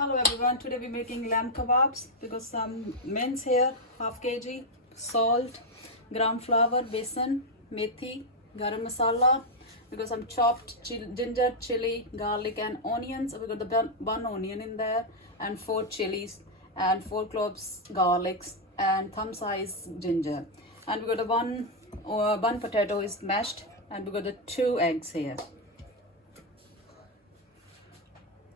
Hello everyone, today we're making lamb kebabs. We got some mince here, half kg, salt, ground flour, besan, methi, garam masala. We got some chopped ginger, chili, garlic and onions. We got the one onion in there and 4 chilies and 4 cloves garlics and thumb size ginger. And we got the one potato is mashed and we got the 2 eggs here.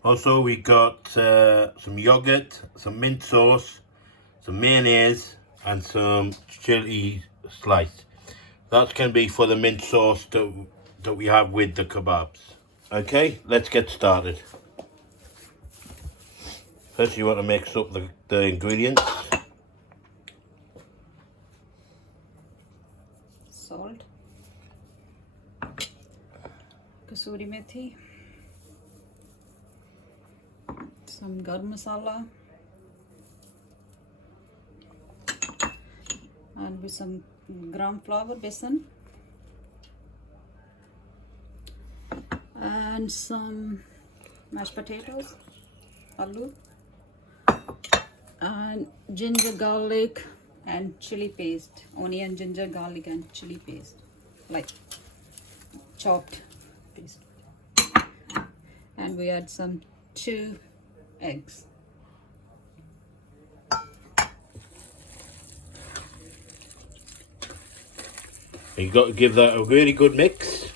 Also, we got some yogurt, some mint sauce, some mayonnaise, and some chili sliced. That's going to be for the mint sauce that we have with the kebabs. Okay, let's get started. First, you want to mix up the ingredients. Salt, kasuri methi, some garam masala, and with some ground flour besan, and some mashed potatoes, aloo, and ginger, garlic and chili paste, onion, ginger, garlic and chili paste, like chopped paste. And we add some 2 eggs. You've got to give that a really good mix.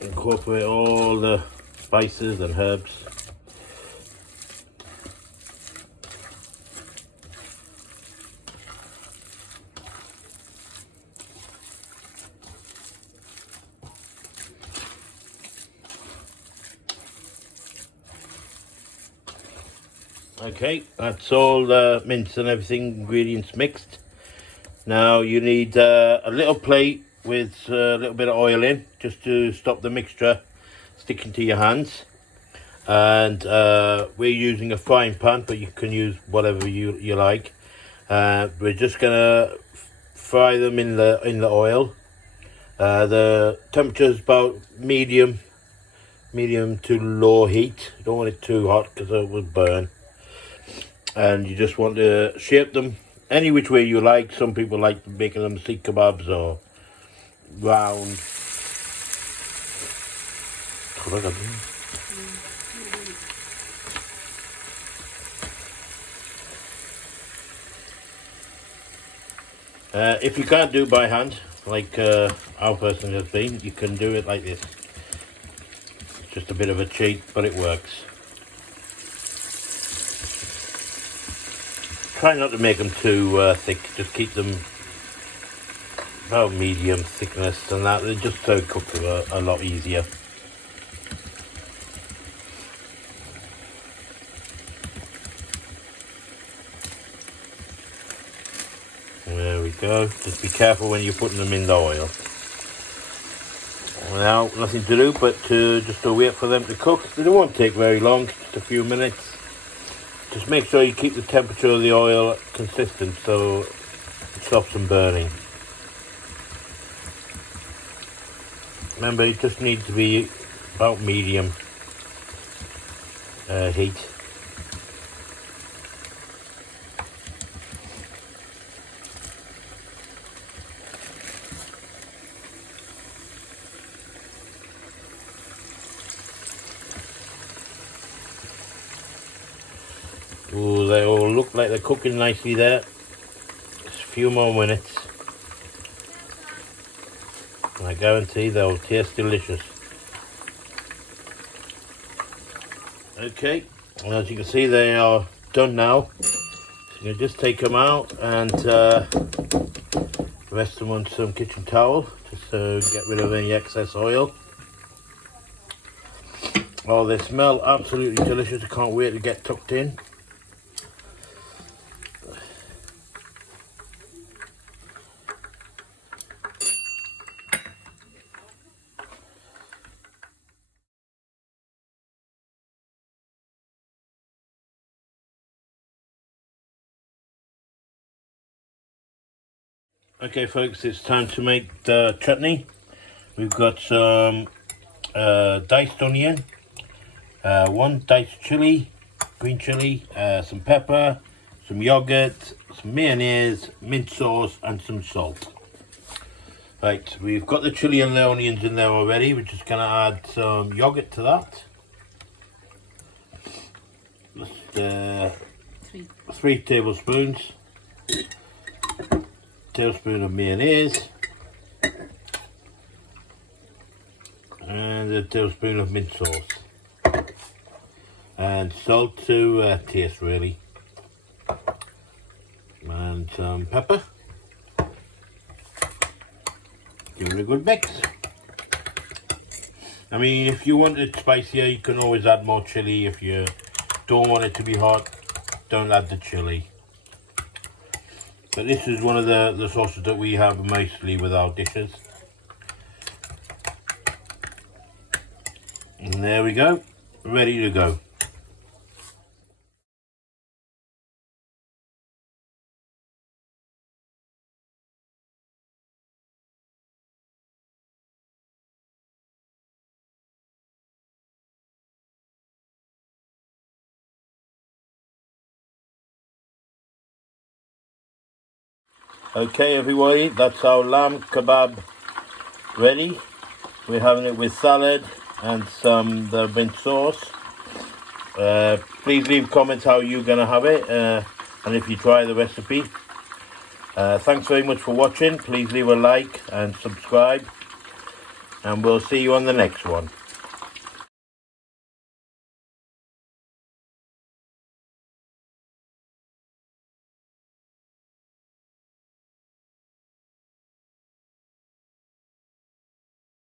Incorporate all the spices and herbs. Okay, that's all the mince and everything, ingredients mixed. Now you need a little plate with a little bit of oil in, just to stop the mixture sticking to your hands. And we're using a frying pan, but you can use whatever you like. We're just gonna fry them in the oil. The temperature is about medium to low heat. You don't want it too hot because it will burn. And you just want to shape them any which way you like. Some people like making them seek kebabs or round. If you can't do it by hand, like our person has been, you can do it like this. It's just a bit of a cheat, but it works. Try not to make them too thick, just keep them about medium thickness, and that they just so cook a lot easier. There we go. Just be careful when you're putting them in the oil. Now, nothing to do but just to wait for them to cook. They won't take very long, just a few minutes. Just make sure you keep the temperature of the oil consistent so it stops them burning. Remember, it just needs to be about medium heat. Ooh, they all look like they're cooking nicely there. Just a few more minutes. And I guarantee they'll taste delicious. Okay, and as you can see, they are done now. So you just take them out and rest them on some kitchen towel, just to get rid of any excess oil. Oh, they smell absolutely delicious. I can't wait to get tucked in. Okay folks, it's time to make the chutney. We've got some diced onion, 1 diced chili, green chili, some pepper, some yogurt, some mayonnaise, mint sauce and some salt. Right, we've got the chili and the onions in there already. We're just going to add some yogurt to that. Just 3 tablespoons. Tablespoon of mayonnaise. And a tablespoon of mint sauce. And salt to taste really. And some pepper. Give it a good mix. I mean, if you want it spicier, you can always add more chili. If you don't want it to be hot, don't add the chili. But this is one of the sauces that we have mostly with our dishes. And there we go, ready to go. Okay everybody, that's our lamb kebab ready. We're having it with salad and the mint sauce. Please leave comments how you're going to have it and if you try the recipe. Thanks very much for watching. Please leave a like and subscribe and we'll see you on the next one.